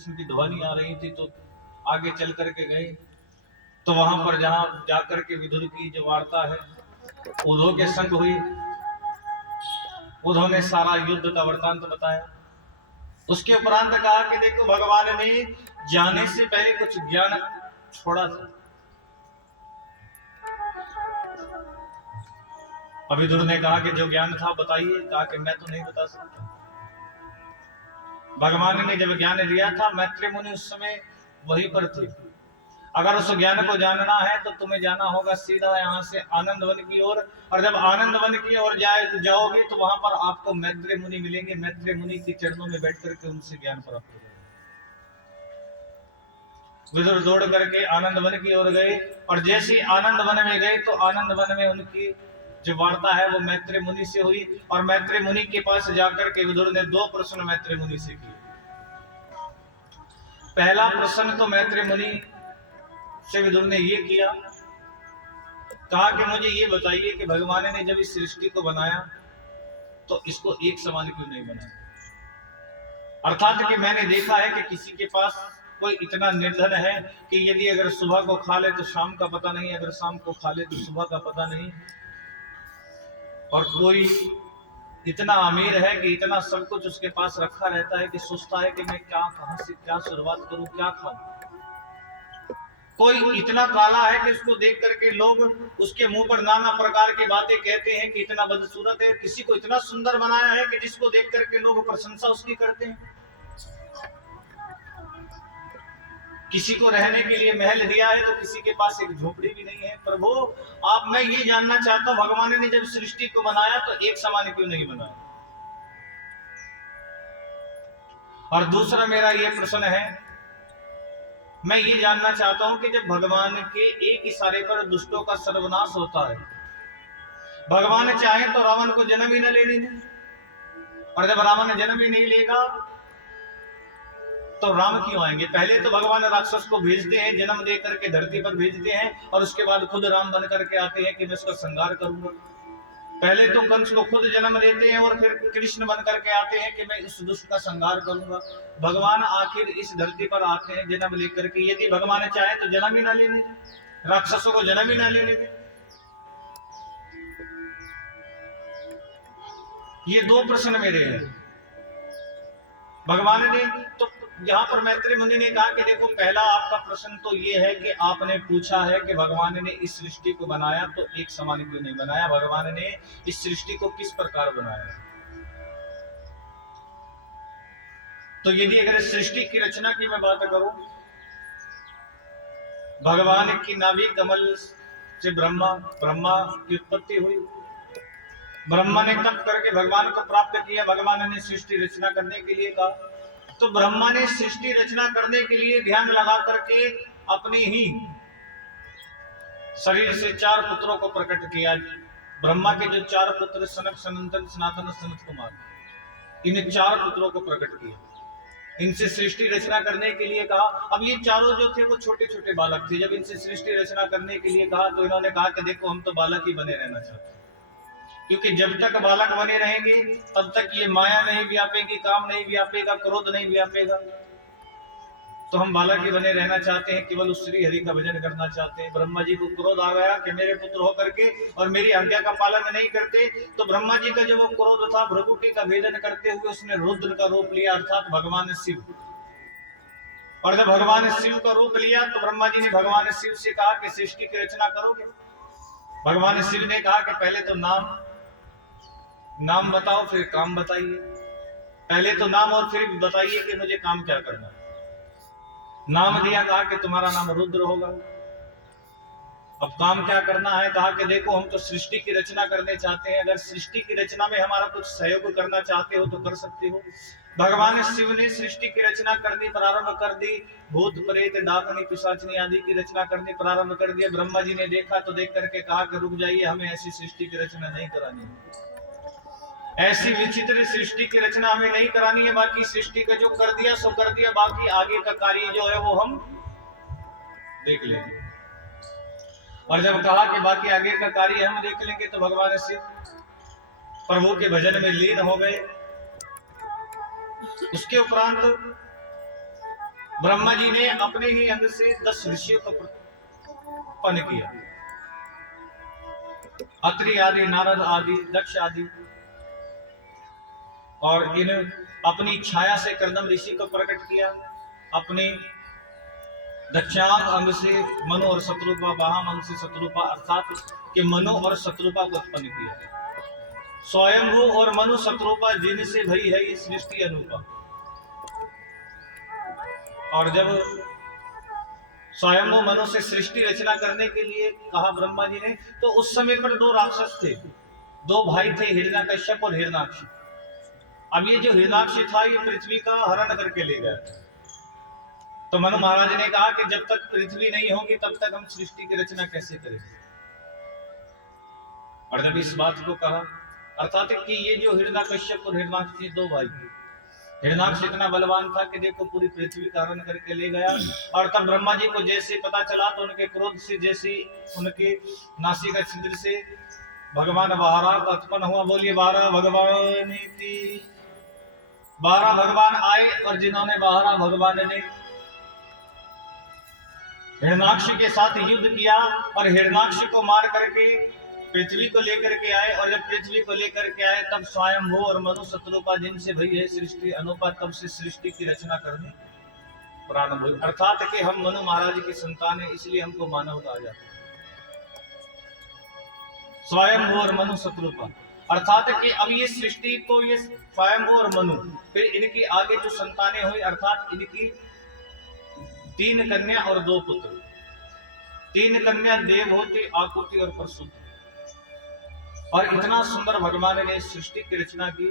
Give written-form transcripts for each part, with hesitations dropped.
कृष्ण की ध्वनि आ रही थी, तो आगे चल करके गए। तो वहां पर जहां जाकर के विदुर की जो वार्ता है उद्धव के संग हुई, उद्धव ने सारा युद्ध का वृतांत बताया। उसके उपरांत कहा कि देखो भगवान ने जाने से पहले कुछ ज्ञान छोड़ा था। विदुर ने कहा कि जो ज्ञान था बताइए। कहा कि मैं तो नहीं बता सकता। भगवान ने जब ज्ञान दिया था, मैत्री मुनि उस समय वहीं पर थे। अगर उस ज्ञान को जानना है तो तुम्हें जाना होगा सीधा यहाँ से आनंद वन की ओर, और जब आनंद वन की ओर जाओगे तो वहां पर आपको मैत्री मुनि मिलेंगे। मैत्री मुनि के चरणों में बैठ करके उनसे ज्ञान प्राप्त होगा। विदुर दौड़ करके आनंद वन की ओर गए, और जैसे ही आनंद वन में गए तो आनंद वन में उनकी जो वार्ता है वो मैत्री मुनि से हुई। और मैत्री मुनि के पास जाकर के विदुर ने 2 प्रश्न मैत्री मुनि से किए। पहला प्रश्न तो मैत्री मुनि से विदुर ने ये किया, कहा कि मुझे ये बताइए कि भगवान ने जब इस सृष्टि को बनाया तो इसको एक समान क्यों नहीं बनाया। अर्थात कि मैंने देखा है कि किसी के पास कोई इतना निर्धन है कि यदि अगर सुबह को खा ले तो शाम का पता नहीं, अगर शाम को खा ले तो सुबह का पता नहीं, और कोई इतना अमीर है कि इतना सब कुछ उसके पास रखा रहता है कि सोचता है कि मैं क्या, कहां से क्या शुरुआत करूं, क्या खाऊं। कोई इतना काला है कि उसको देख करके लोग उसके मुंह पर नाना प्रकार की बातें कहते हैं कि इतना बदसूरत है। किसी को इतना सुंदर बनाया है कि जिसको देख करके लोग प्रशंसा उसकी करते हैं। किसी को रहने के लिए महल दिया है तो किसी के पास एक झोपड़ी भी नहीं है। प्रभु आप, मैं ये जानना चाहता हूं भगवान ने जब सृष्टि को बनाया तो एक समान क्यों नहीं बनाया। और दूसरा मेरा ये प्रश्न है, मैं ये जानना चाहता हूं कि जब भगवान के एक इशारे पर दुष्टों का सर्वनाश होता है, भगवान चाहे तो रावण को जन्म ही न लेने दें, और जब रावण जन्म ही नहीं लेगा तो राम क्यों आएंगे। पहले तो भगवान राक्षस को भेजते हैं, जन्म दे करके धरती पर भेजते हैं, और उसके बाद खुद राम बन करके आते हैं कि मैं उसका संहार करूंगा। पहले तो कंस को खुद जन्म देते हैं और फिर कृष्ण बन करके आते हैं कि मैं इस दुष्ट का संहार करूंगा। भगवान आखिर इस धरती पर आते हैं जन्म लेकर के। यदि भगवान चाहे तो जन्म ही ना लेने, राक्षसों को जन्म ही ना लेने दे। ये 2 प्रश्न मेरे हैं। भगवान ने तो यहाँ पर मैत्री मुनि ने कहा कि देखो पहला आपका प्रश्न तो ये है कि आपने पूछा है कि भगवान ने इस सृष्टि को बनाया तो एक समान क्यों नहीं बनाया, भगवान ने इस सृष्टि को किस प्रकार बनाया। तो यदि अगर सृष्टि की रचना की मैं बात करूं, भगवान की नाभि कमल से ब्रह्मा की उत्पत्ति हुई। ब्रह्मा ने तप करके भगवान को प्राप्त किया। भगवान ने सृष्टि रचना करने के लिए कहा, तो ब्रह्मा ने सृष्टि रचना करने के लिए ध्यान लगा करके अपने ही शरीर से 4 पुत्रों को प्रकट किया। ब्रह्मा के जो 4 पुत्र सनक, सनंदन, सनातन, सनत कुमार, इन 4 पुत्रों को प्रकट किया। इनसे सृष्टि रचना करने के लिए कहा। अब ये चारों जो थे वो छोटे छोटे बालक थे। जब इनसे सृष्टि रचना करने के लिए कहा तो इन्होंने कहा कि देखो हम तो बालक ही बने रहना चाहते हैं, क्योंकि जब तक बालक बने रहेंगे तब तक ये माया नहीं व्यापेगी, काम नहीं व्यापेगा, क्रोध नहीं व्यापेगा। तो हम बालक ही बने रहना चाहते हैं, केवल उस श्री हरि का भजन करना चाहते हैं। ब्रह्मा जी को क्रोध आ गया कि मेरे पुत्र होकर के और मेरी आज्ञा का पालन नहीं करते। तो ब्रह्मा जी का जो वो क्रोध था, भ्रकुटी का भेदन करते हुए उसने रुद्र का रूप लिया, अर्थात भगवान शिव। और जब भगवान शिव का रूप लिया तो ब्रह्मा जी ने भगवान शिव से कहा कि सृष्टि की रचना करोगे। भगवान शिव ने कहा कि पहले तो नाम बताओ, फिर काम बताइए। पहले तो नाम और फिर बताइए कि मुझे काम क्या करना है। नाम दिया, कहा कि तुम्हारा नाम रुद्र होगा। अब काम क्या करना है, कहा कि देखो हम तो सृष्टि की रचना करने चाहते हैं, अगर सृष्टि की रचना में हमारा कुछ सहयोग करना चाहते हो तो कर सकते हो। भगवान शिव ने सृष्टि की रचना करनी प्रारंभ कर दी। भूत प्रेत डाकनी पिशाचनी आदि की रचना करनी प्रारंभ कर दिया। ब्रह्मा जी ने देखा तो देख करके कहा कि रुक जाइए, हमें ऐसी सृष्टि की रचना नहीं करानी, ऐसी विचित्र सृष्टि की रचना हमें नहीं करानी है। बाकी सृष्टि का जो कर दिया सो कर दिया, बाकी आगे का कार्य जो है वो हम देख लेंगे। और जब कहा कि बाकी आगे का कार्य हम देख लेंगे तो भगवान शिव प्रभु के भजन में लीन हो गए। उसके उपरांत ब्रह्मा जी ने अपने ही अंग से 10 ऋषियों का उत्पन्न किया। अत्रि आदि, नारद आदि, दक्ष आदि, और इन अपनी छाया से कर्दम ऋषि को प्रकट किया। अपने दक्षिणांग अंग से मनु और शत्रुपा, वाम अंग से शत्रुपा अर्थात कि मनु और शत्रुपा को उत्पन्न किया। स्वयंभू और मनु शत्रुपा जिनसे भई है ये सृष्टि अनुपा। और जब स्वयंभू मनु से सृष्टि रचना करने के लिए कहा ब्रह्मा जी ने, तो उस समय पर 2 राक्षस थे, 2 भाई थे, हिरण्यकश्यप और हिरण्याक्ष। अब ये जो हिरण्याक्ष था ये पृथ्वी का हरण करके ले गया। तो मनु महाराज ने कहा कि जब तक पृथ्वी नहीं होगी तब तक हम सृष्टि की रचना कैसे करेंगे। और जब इस बात को कहा, अर्थात कि ये जो हिरण्याकश्यप और हिरण्याक्ष थे 2 भाई, हिरण्याक्ष इतना बलवान था कि देखो पूरी पृथ्वी का हरण करके ले गया। और तब ब्रह्मा जी को जैसे पता चला तो उनके क्रोध से, जैसे उनके नासिका छिद्र से भगवान बाहर उत्पन्न हुआ। बोलिए 12 भगवान की। 12 भगवान आए और जिन्होंने 12 भगवान ने हिरण्याक्ष के साथ युद्ध किया और हिरण्याक्ष को मार करके पृथ्वी को लेकर के आए। और जब पृथ्वी को लेकर के आए तब स्वयंभू और मनु शत्रुपा जिनसे भई है सृष्टि अनुपा, तब से सृष्टि की रचना करने प्रारंभ हुई। अर्थात कि हम मनु महाराज की संतान है, इसलिए हमको मानव कहा जाता है। स्वयंभू और मनु शत्रुपा अर्थात कि अब ये सृष्टि तो ये स्वयंभू और मनु, फिर इनकी आगे जो संतानें हुई अर्थात इनकी 3 कन्या और 2 पुत्र। 3 कन्या देवहूति, आकुति और प्रसूति। और इतना सुंदर भगवान ने सृष्टि की रचना की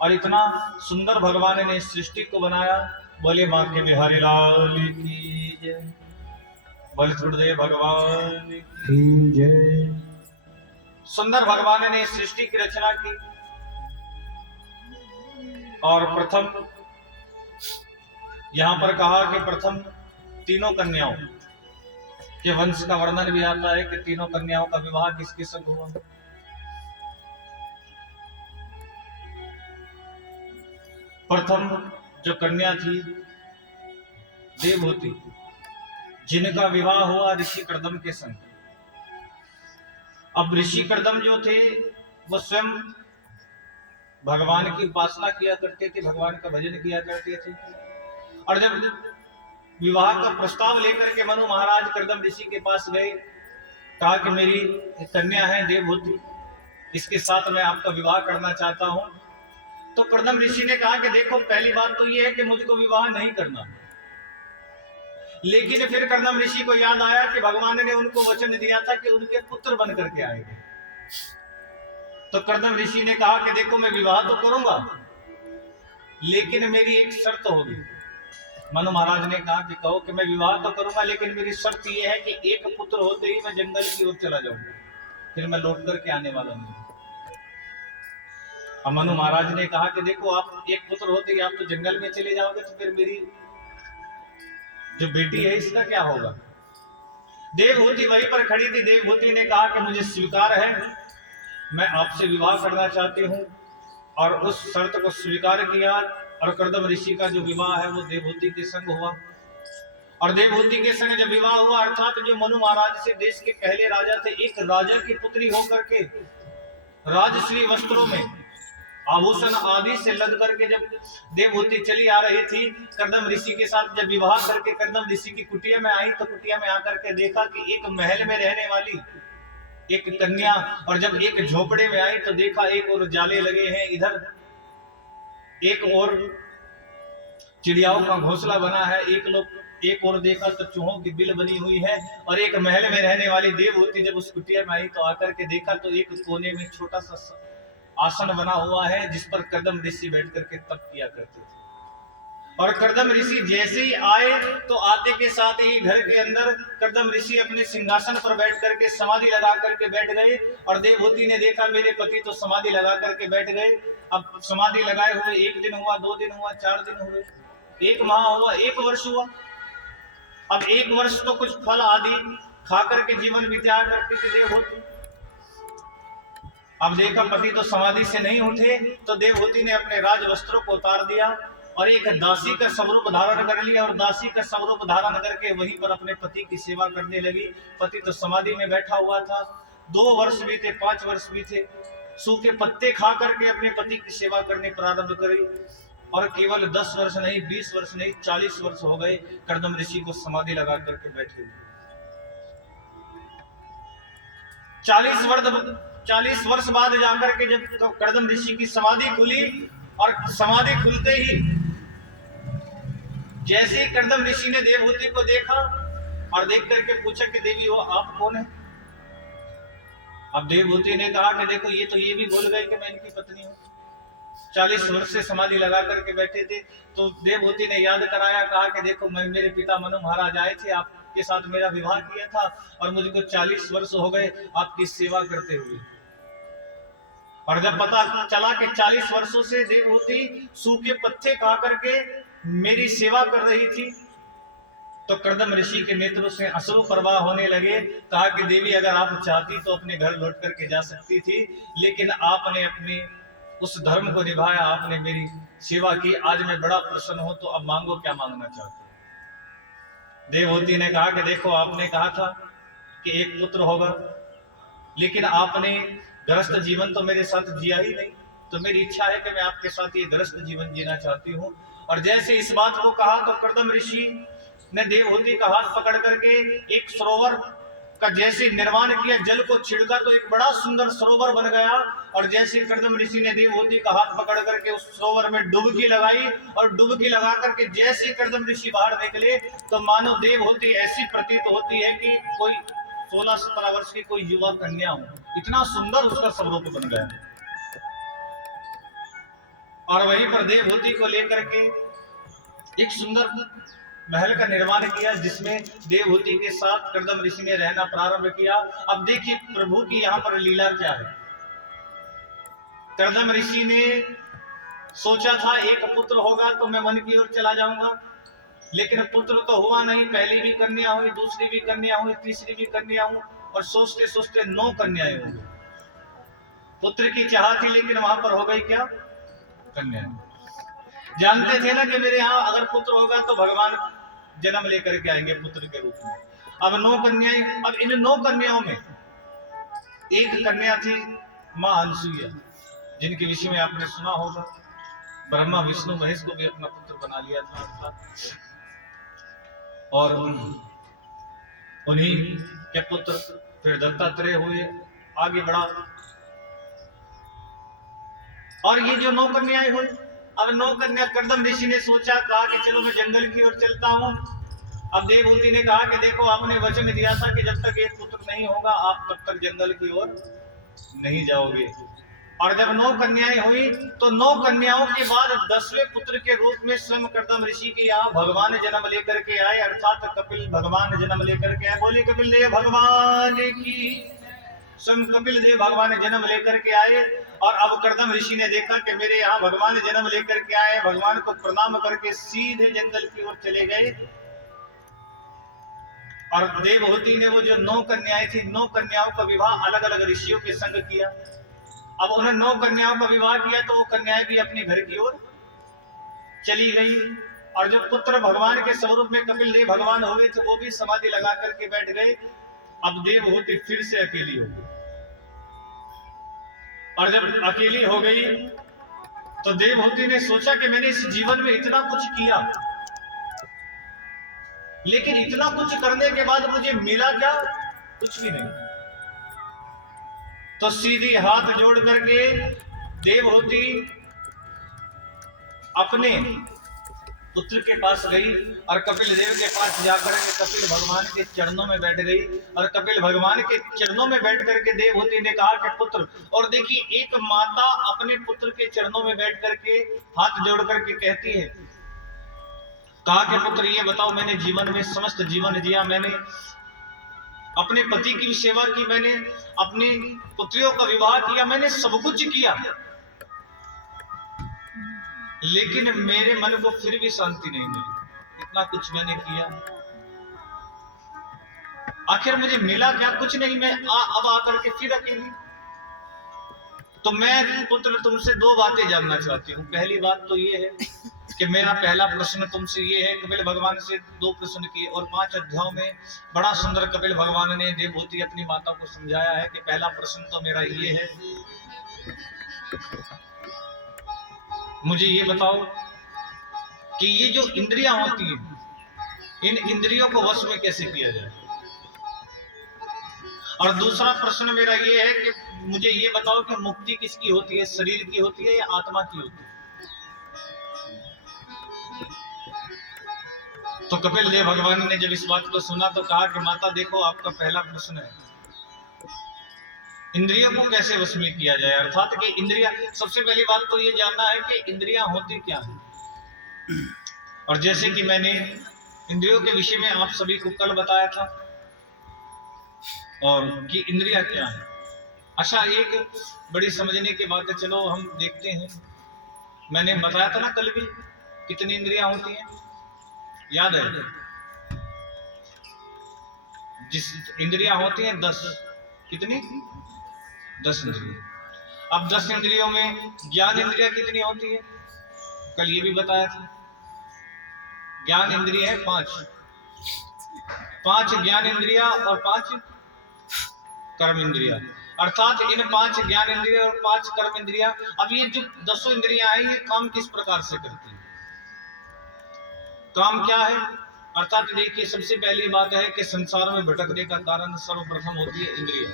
और इतना सुंदर भगवान ने सृष्टि को बनाया। बोले मां के बिहारी लाल की जय, बोले गुरुदेव भगवान की जय। सुंदर भगवान ने सृष्टि की रचना की और प्रथम यहां पर कहा कि प्रथम 3 कन्याओं के वंश का वर्णन भी आता है कि 3 कन्याओं का विवाह किसके संग हुआ। प्रथम जो कन्या थी देवहूति, जिनका विवाह हुआ ऋषि कर्दम के संग। अब ऋषि कर्दम जो थे वो स्वयं भगवान की उपासना किया करते थे, भगवान का भजन किया करते थे। और जब विवाह का प्रस्ताव लेकर के मनु महाराज कर्दम ऋषि के पास गए, कहा कि मेरी कन्या है देवहूति, इसके साथ मैं आपका विवाह करना चाहता हूं। तो कर्दम ऋषि ने कहा कि देखो पहली बात तो ये है कि मुझको विवाह नहीं करना। लेकिन फिर कर्दम ऋषि को याद आया कि भगवान ने उनको वचन दिया था कि उनके पुत्र बन करके आएंगे। तो कर्दम ऋषि ने कहा कि देखो मैं विवाह तो करूंगा लेकिन मेरी एक शर्त होगी। मनु महाराज ने कहा कि कहो कि मैं विवाह तो करूंगा लेकिन मेरी शर्त यह है कि एक पुत्र होते ही मैं जंगल की ओर चला जाऊंगा, फिर मैं लौट करके आने वाला नहीं। अब मनु महाराज ने कहा कि देखो आप एक पुत्र होते ही आप तो जंगल में चले जाओगे, तो फिर मेरी जो बेटी है इसका क्या होगा। देवहूति वहीं पर खड़ी थी। देवहूति ने कहा कि मुझे स्वीकार है, मैं आपसे विवाह करना चाहती हूँ। और उस शर्त को स्वीकार किया और कर्दम ऋषि का जो विवाह है वो देवहूति के संग हुआ। और देवहूति के संग जब विवाह हुआ अर्थात जो मनु महाराज से देश के पहले राजा थे, एक राजा की पुत्री होकर के राजश्री वस्त्रों में आभूषण आदि से लद करके जब देवहूति चली आ रही थी कर्दम ऋषि के साथ, जब विवाह करके कर्दम ऋषि की कुटिया में आई तो कुटिया में आकर के देखा कि एक महल में रहने वाली एक कन्या, और जब एक झोपड़े में आई तो देखा एक और जाले लगे हैं, इधर एक और चिड़ियाओं का घोंसला बना है, एक और देखा तो चूहों की बिल बनी हुई है। और एक महल में रहने वाली देवहूति जब उस कुटिया में आई तो आकर के देखा तो एक कोने में छोटा सा आसन बना हुआ है जिस पर कर्दम ऋषि बैठ करके तप किया करते थे। और कर्दम ऋषि जैसे ही आए तो आते के साथ ही घर के अंदर कर्दम ऋषि अपने सिंहासन पर बैठ करके समाधि लगा करके बैठ गए। और देवहूति ने देखा मेरे पति तो समाधि लगा करके बैठ गए। अब समाधि लगाए हुए 1 दिन हुआ, 2 दिन हुआ, 4 दिन हुए, 1 माह हुआ, 1 वर्ष हुआ। अब 1 वर्ष तो कुछ फल आदि खा करके जीवन बिताया करती थी देवहूति। अब देखा पति तो समाधि से नहीं उठे तो देवहूति ने अपने राज वस्त्रों को उतार दिया और एक दासी का स्वरूप धारण कर लिया और दासी का स्वरूप धारण करके वहीं पर अपने पति की सेवा करने लगी। पति तो समाधि में बैठा हुआ था। 2 वर्ष बीते, 5 वर्ष बीते, सूखे पत्ते खा करके अपने पति की सेवा करने प्रारंभ करी। और केवल 10 वर्ष नहीं, 20 वर्ष नहीं, 40 वर्ष हो गए कर्दम ऋषि को समाधि लगा करके बैठे। 40 वर्ष बाद जाकर के जब कर्दम ऋषि की समाधि खुली, और समाधि खुलते ही जैसे ही कर्दम ऋषि ने देवहूति को देखा और देख करके पूछा कि देवी वो आप कौन है। अब देवहूति ने कहा कि देखो ये भी भूल गए कि मैं इनकी पत्नी हूँ। 40 वर्ष से समाधि लगा करके बैठे थे। तो देवहूति ने याद कराया, कहा कि देखो मैं, मेरे पिता मनु महाराज आए थे, आपके साथ मेरा विवाह किया था और मुझको 40 वर्ष हो गए आपकी सेवा करते हुए। और जब पता चला कि 40 वर्षों से देवहूति सूखे पत्ते खा करके मेरी सेवा कर रही थी, तो कर्दम ऋषि के नेत्रों से अश्रु प्रवाह होने लगे। कहा कि देवी अगर आप चाहती तो अपने घर लौट करके जा सकती थी, लेकिन आपने अपने उस धर्म को निभाया, आपने मेरी सेवा की, आज मैं बड़ा प्रसन्न हूं, तो अब मांगो क्या मांगना चाहते हो। देवहूति ने कहा कि देखो आपने कहा था कि एक पुत्र होगा, लेकिन आपने गृहस्थ जीवन तो मेरे साथ जिया ही नहीं, तो मेरी इच्छा है कि मैं आपके साथ ये गृहस्थ जीवन जीना चाहती हूँ। और जैसे इस बात को कहा तो कर्दम ऋषि ने देवहूति का हाथ पकड़ करके एक सरोवर का जैसे निर्माण किया, जल को छिड़का तो एक बड़ा सुंदर सरोवर बन गया। और जैसे कर्दम ऋषि ने देवहूति का हाथ पकड़ करके उस सरोवर में डुबकी लगाई, और डुबकी लगा करके जैसे कर्दम ऋषि बाहर निकले तो मानो देवहूति ऐसी प्रतीत होती है कि कोई 16-17 वर्ष की कोई युवा कन्या हो, इतना सुंदर उसका स्वरूप बन गया। और वहीं पर देवहूति को लेकर के एक सुंदर महल का निर्माण किया, जिसमें देवहूति के साथ कर्दम ऋषि ने रहना प्रारंभ किया। अब देखिए प्रभु की यहाँ पर लीला क्या है। कर्दम ऋषि ने सोचा था एक पुत्र होगा तो मैं वन की ओर चला जाऊंगा, लेकिन पुत्र तो हुआ नहीं। पहली भी कन्या हुई, दूसरी भी कन्या हुई, तीसरी भी कन्या हुई, और सोचते सोचते 9 कन्याएं हो गई। पुत्र की चाह थी, लेकिन वहां पर हो गई क्या, कन्या। जानते थे ना कि मेरे यहाँ अगर पुत्र होगा तो भगवान जन्म लेकर के आएंगे पुत्र के रूप में। अब 9 कन्याएं। अब इन 9 कन्याओं में एक कन्या थी मां अनसुईया, जिनके विषय में आपने सुना होगा। ब्रह्मा विष्णु महेश को भी अपना पुत्र बना लिया था, और उन्हीं के पुत्र फिर दत्तात्रेय हुए, आगे बढ़ा। और ये जो 9 कन्याएं हुई, अब 9 कन्या कर्दम ऋषि ने सोचा, कहा कि चलो मैं जंगल की ओर चलता हूँ। अब देवहूति ने कहा कि देखो आपने वचन दिया था कि जब तक एक पुत्र नहीं होगा आप तब तक जंगल की ओर नहीं जाओगे। और जब 9 कन्याएं हुई तो 9 कन्याओं के बाद 10वें पुत्र के रूप में स्वयं कर्दम ऋषि के यहाँ भगवान जन्म लेकर के आए, अर्थात कपिल भगवान जन्म लेकर के आए। बोले कपिल देव भगवान की। स्वयं कपिल देव भगवान जन्म लेकर के आए। और अब कर्दम ऋषि ने देखा कि मेरे यहाँ भगवान जन्म लेकर के आए, भगवान को प्रणाम करके सीधे जंगल की ओर चले गए। और देवहूति ने वो जो 9 कन्याएं थी, 9 कन्याओं का विवाह अलग अलग ऋषियों के संग किया। अब उन्होंने 9 कन्याओं का विवाह किया तो वो कन्याएं भी अपने घर की ओर चली गई। और जो पुत्र भगवान के स्वरूप में कपिल देव भगवान हो गए थे वो भी समाधि लगा करके बैठ गए। अब देवहूति फिर से अकेली हो गई। और जब अकेली हो गई तो देवहूति ने सोचा कि मैंने इस जीवन में इतना कुछ किया, लेकिन इतना कुछ करने के बाद मुझे मिला क्या, कुछ भी नहीं। तो सीधी हाथ जोड़ करके देवहूति अपने पुत्र के पास गई और कपिल देव के पास जाकर के कपिल भगवान के चरणों में बैठ गई। और कपिल भगवान के चरणों में बैठ करके देवहूति ने कहा कि पुत्र, और देखिए एक माता अपने पुत्र के चरणों में बैठ करके हाथ जोड़ करके कहती है, कहा कि पुत्र ये बताओ, मैंने जीवन में समस्त जीवन जिया, मैंने अपने पति की भी सेवा की, मैंने अपनी पुत्रियों का विवाह किया, मैंने सब कुछ किया, लेकिन मेरे मन को फिर भी शांति नहीं मिली। इतना कुछ मैंने किया, आखिर मुझे मिला क्या, कुछ नहीं। मैं अब आकर के फिर अकेली। तो मैं पुत्र तुमसे 2 बातें जानना चाहती हूँ। पहली बात तो ये है कि मेरा पहला प्रश्न तुमसे ये है। कपिल भगवान से 2 प्रश्न किए और 5 अध्यायों में बड़ा सुंदर कपिल भगवान ने देवभूति अपनी माता को समझाया है कि पहला प्रश्न तो मेरा ये है, मुझे ये बताओ कि ये जो इंद्रियां होती हैं, इन इंद्रियों को वश में कैसे किया जाए। और दूसरा प्रश्न मेरा ये है कि मुझे ये बताओ कि मुक्ति किसकी होती है, शरीर की होती है या आत्मा की होती है। तो कपिल देव भगवान ने जब इस बात को सुना तो कहा कि माता देखो, आपका पहला प्रश्न है इंद्रियों को कैसे वश में किया जाए। अर्थात कि इंद्रियां, सबसे पहली बात तो ये जानना है कि इंद्रियां होती क्या है। और जैसे कि मैंने इंद्रियों के विषय में आप सभी को कल बताया था और कि इंद्रियां क्या है। अच्छा, एक बड़ी समझने की बात है, चलो हम देखते हैं। मैंने बताया था ना कल भी कितनी इंद्रियां होती हैं, याद है? जिस इंद्रियां होती हैं 10, कितनी? 10 इंद्रियां। अब 10 इंद्रियों में ज्ञान इंद्रिया कितनी होती है, कल ये भी बताया था। ज्ञान इंद्रिय है 5 ज्ञान इंद्रिया और 5 कर्म इंद्रिया। अर्थात इन 5 ज्ञान इंद्रिया और 5 कर्म इंद्रिया, अब ये जो 10 इंद्रियां हैं ये काम किस प्रकार से करती है, काम क्या है। अर्थात देखिए, सबसे पहली बात है कि संसार में भटकने का कारण सर्वप्रथम होती है इंद्रिय।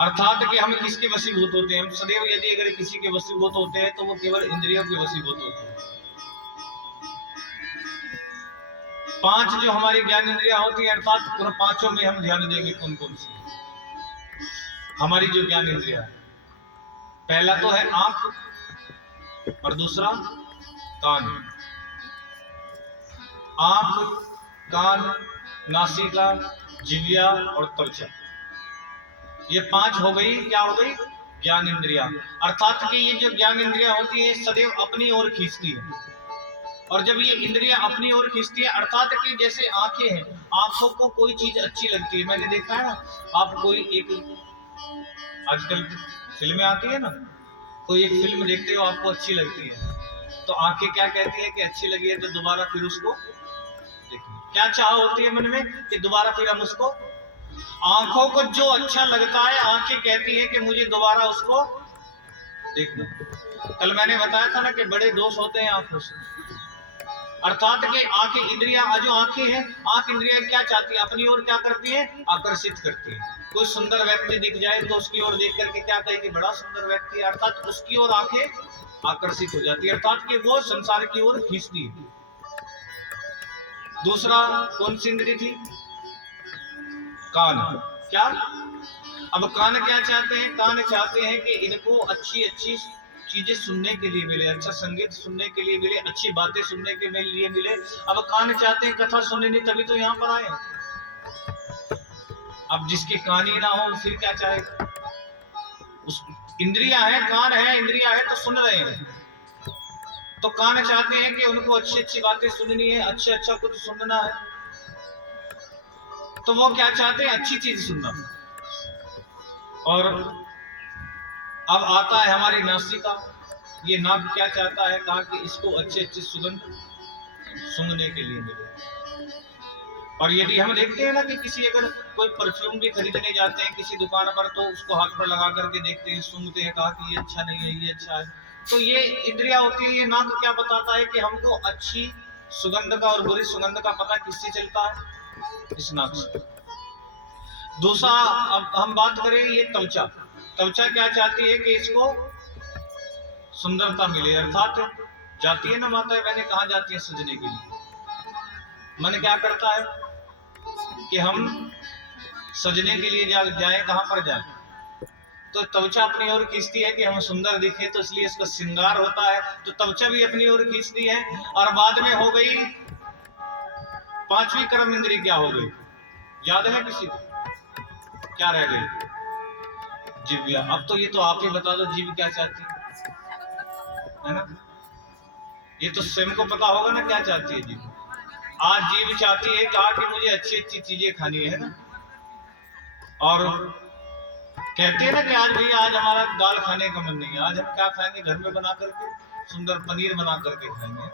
अर्थात कि हम किसके वशीभूत होते हैं, हम सदैव यदि अगर किसी के वशीभूत होते हैं तो वो केवल इंद्रियों के वशीभूत होते हैं। 5 जो हमारी ज्ञान इंद्रियां होती है, अर्थात उन 5 में हम ध्यान देंगे कौन कौन सी हमारी जो ज्ञान इंद्रिया है। पहला तो है आंख और दूसरा कान। आंख, कान, नासिका, जिह्वा और त्वचा, ये 5 हो गई। क्या हो गई? ज्ञान इंद्रिया। अर्थात कि ये जो ज्ञान इंद्रिया होती है सदैव अपनी ओर खींचती है। और जब ये इंद्रियां अपनी ओर खींचती है, अर्थात कि जैसे आंखें हैं, आंखों को कोई चीज अच्छी लगती है। मैंने देखा है ना, आप कोई एक आजकल फिल्में आती है ना, कोई एक फिल्म देखते हो आपको अच्छी लगती है, तो आंखें क्या कहती है कि अच्छी लगी है तो दोबारा फिर उसको देखिए। क्या चाह होती है मन में कि दोबारा फिर हम उसको, आंखों को जो अच्छा लगता है आंखें कहती है कि मुझे दोबारा उसको देखना। कल मैंने बताया था ना कि बड़े दोष होते हैं आंखों से। अर्थात कि आंखें इंद्रियां, जो आंखें हैं, आंख इंद्रियां क्या चाहती है, अपनी ओर क्या करती है, आकर्षित करती है। कोई सुंदर व्यक्ति दिख जाए तो उसकी ओर देख करके क्या कहेगी, बड़ा सुंदर व्यक्ति है, अर्थात उसकी ओर आंखें आकर्षित हो जाती है, अर्थात कि वो संसार की ओर खींचती है। दूसरा कौन सी इंद्री थी? कान। क्या? अब कान क्या चाहते हैं? कान चाहते हैं कि इनको अच्छी अच्छी चीजें सुनने के लिए मिले, अच्छा संगीत सुनने के लिए मिले, अच्छी बातें सुनने के लिए मिले। अब कान चाहते हैं कथा सुननी, तभी तो यहाँ पर आए। अब जिसके कान ही ना हो फिर क्या चाहेगा? उस इंद्रियां है, कान है, इंद्रियां है तो सुन रहे हैं, तो कान चाहते हैं कि उनको अच्छी अच्छी बातें सुननी है, अच्छा अच्छा कुछ सुनना है, तो वो क्या चाहते हैं? अच्छी चीज सुनना। और अब आता है हमारी नासिका। ये नाक क्या चाहता है? कहा कि इसको अच्छे अच्छे सुगंध सूंघने के लिए मिले। और यदि हम देखते हैं ना कि किसी अगर कोई परफ्यूम भी खरीदने जाते हैं किसी दुकान पर, तो उसको हाथ पर लगा करके देखते हैं, सूंघते हैं, कहा कि ये अच्छा नहीं है, ये अच्छा है। तो ये इंद्रिया होती है। ये नाक क्या बताता है कि हमको अच्छी सुगंध का और बुरी सुगंध का पता किससे चलता है? इस नाक से। दूसरा, अब हम बात करें ये त्वचा। त्वचा क्या चाहती है कि इसको सुंदरता मिले, अर्थात जाती है ना माता बहनें कहाँ जाती है सजने के लिए। मन क्या करता है कि हम सजने के लिए जाएं, कहां पर जाएं? तो त्वचा अपनी ओर खींचती है कि हम सुंदर दिखे, तो इसलिए इसका श्रृंगार होता है, तो त्वचा भी अपनी ओर खींचती है। और बाद में हो गई 5वीं कर्म इंद्री। क्या हो गई? याद है किसी को? क्या रह गई? जिह्वा। अब तो ये तो आप ही बता दो, जीव क्या चाहती है ना? ये तो स्वयं को पता होगा ना क्या चाहती है जीव। आज जीव चाहती है कहा कि मुझे अच्छी अच्छी चीजें खानी है ना, और कहते हैं ना कि आज भैया आज हमारा दाल खाने का मन नहीं है, आज हम क्या खाएंगे घर में बना करके सुंदर पनीर बना करके खाएंगे,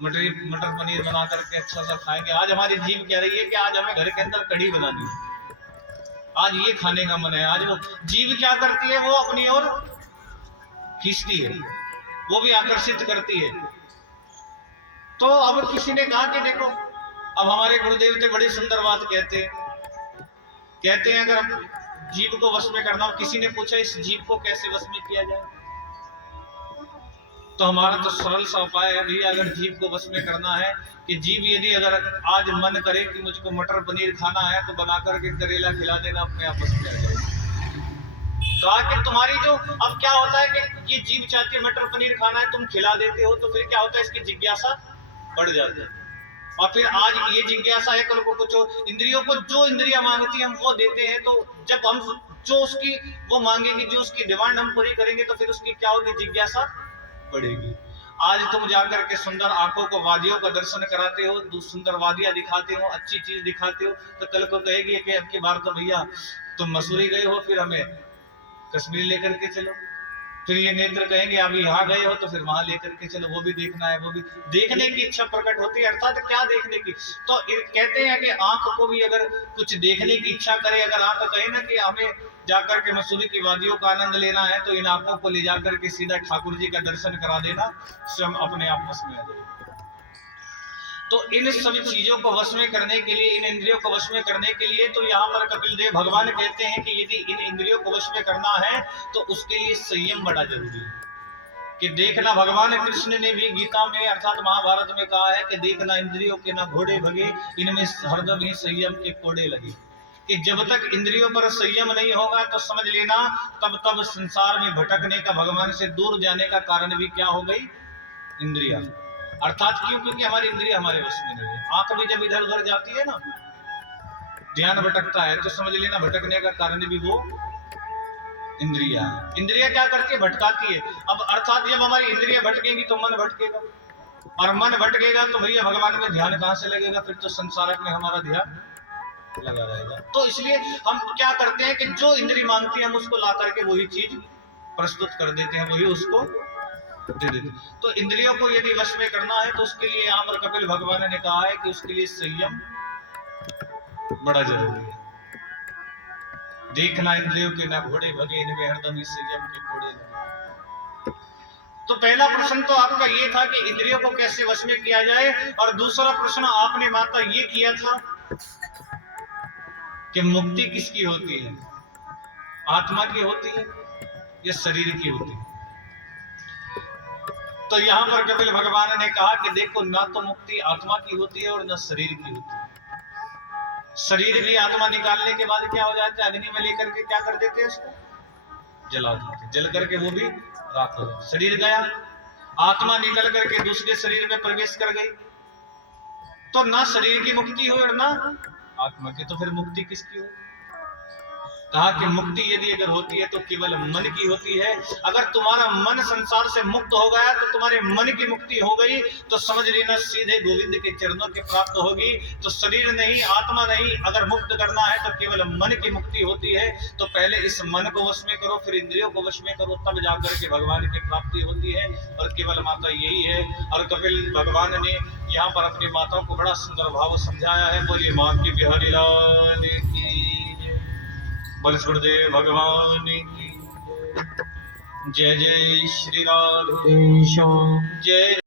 मटर पनीर बना करके अच्छा सा खाएंगे। आज हमारी जीभ कह रही है कि आज हमें घर के अंदर कढ़ी बनानी है, आज ये खाने का मन है। आज वो जीभ क्या करती है, वो अपनी ओर खींचती है, वो भी आकर्षित करती है। तो अब किसी ने कहा कि देखो, अब हमारे गुरुदेव थे बड़ी सुंदर बात कहते हैं अगर जीभ को वश में करना हो, किसी ने पूछा इस जीभ को कैसे वश में किया जाए, तो हमारा तो सरल सा उपाय है भैया, अगर जीभ को वश में करना है कि जीभ यदि अगर आज मन करे कि मुझको मटर पनीर खाना है तो बना करके करेला खिला देना, अपने आप वश में आ जाएगा। कहा कि तुम्हारी जो अब क्या होता है कि ये जीभ चाहती है मटर पनीर खाना है, तुम खिला देते हो, तो फिर क्या होता है, इसकी जिज्ञासा बढ़ जाती है। और फिर आज ये जिज्ञासा है, कल को कुछ इंद्रियों को जो इंद्रिया मांगती है हम वो देते हैं, तो जब हम जो उसकी वो मांगेंगे, जो उसकी डिमांड हम पूरी करेंगे, तो फिर उसकी क्या होगी, जिज्ञासा बढ़ेगी। आज तुम जाकर के सुंदर आंखों को वादियों का दर्शन कराते हो, सुंदर वादियां दिखाते हो, अच्छी चीज दिखाते हो, तो कल को कहेगी कि अब की बार तो भैया तुम मसूरी गए हो, फिर हमें कश्मीर लेकर के चलो। फिर ये नेत्र कहेंगे अब यहाँ गए हो तो फिर वहां लेकर के चलो, वो भी देखना है, वो भी देखने की इच्छा प्रकट होती है। अर्थात क्या देखने की, तो कहते हैं कि आंख को भी अगर कुछ देखने की इच्छा करे, अगर आंख कहे ना कि हमें जाकर के मसूरी की वादियों का आनंद लेना है, तो इन आंखों को ले जाकर के सीधा ठाकुर जी का दर्शन करा देना, स्वयं अपने आप वश में आ जाएगा। तो इन सभी चीजों को वश में करने के लिए, इन इंद्रियों को वश में करने के लिए, तो यहाँ पर कपिल देव भगवान कहते हैं कि यदि इन इंद्रियों को वश में करना है तो उसके लिए संयम बड़ा जरूरी है। कि देखना, भगवान कृष्ण ने भी गीता में अर्थात महाभारत में कहा है कि देखना इंद्रियों के ना घोड़े भगे, इनमें हरदम ही संयम के कोड़े लगे। कि जब तक इंद्रियों पर संयम नहीं होगा तो समझ लेना तब संसार में भटकने का, भगवान से दूर जाने का कारण भी क्या हो गई, इंद्रिया। अर्थात क्यों, क्योंकि हमारी इंद्रिया हमारे वश में नहीं है। आंख भी जब इधर उधर जाती है ना, ध्यान भटकता है, तो समझ लेना भटकने का कारण भी वो इंद्रिया है। इंद्रिया क्या करती है, भटकाती है। अब अर्थात जब हमारी इंद्रिया भटकेंगी तो मन भटकेगा, और मन भटकेगा तो भैया भगवान में ध्यान कहां से लगेगा, फिर तो संसारक में हमारा ध्यान लगा रहेगा। तो इसलिए हम क्या करते हैं कि जो इंद्रिय मांगती है हम उसको ला करके वही चीज प्रस्तुत कर देते हैं, वही उसको दे देते। तो इंद्रियों को यदि वश में करना है तो उसके लिए यहाँ पर कपिल भगवान ने कहा है कि उसके लिए संयम बड़ा जरूरी है। देखना इंद्रियों के ना घोड़े भगे, इनमें हरदम ही संयम के कोड़े लगे। तो पहला प्रश्न तो आपका ये था कि इंद्रियों को कैसे वश में किया जाए, और दूसरा प्रश्न आपने माता ये किया था कि मुक्ति किसकी होती है, आत्मा की होती है या शरीर की होती है। तो यहां पर कपिल भगवान ने कहा कि देखो, ना तो मुक्ति आत्मा की होती है और ना शरीर की होती है। शरीर भी आत्मा निकालने के बाद क्या हो जाता है, अग्नि में लेकर के क्या कर देते हैं, उसको जला देते, जल करके वो भी राख हो जाता। शरीर गया, आत्मा निकल करके दूसरे शरीर में प्रवेश कर गई, तो ना शरीर की मुक्ति हो और ना आत्मा की, तो फिर मुक्ति किसकी हो। कहा कि मुक्ति यदि अगर होती है तो केवल मन की होती है। अगर तुम्हारा मन संसार से मुक्त हो गया तो तुम्हारे मन की मुक्ति हो गई, तो समझ लेना सीधे गोविंद के चरणों के प्राप्त होगी। तो शरीर नहीं, आत्मा नहीं, अगर मुक्त करना है तो केवल मन की मुक्ति होती है। तो पहले इस मन को वश में करो, फिर इंद्रियों को वश में करो, तब जाकर के भगवान की प्राप्ति होती है। और केवल माता यही है। और कपिल भगवान ने यहाँ पर अपनी माता को बड़ा सुंदर भाव समझाया है। बोलिए माँ की बिहारी लाल की, बोल गुरुदेव भगवान की जय। जय जय श्री राधे श्याम, जय।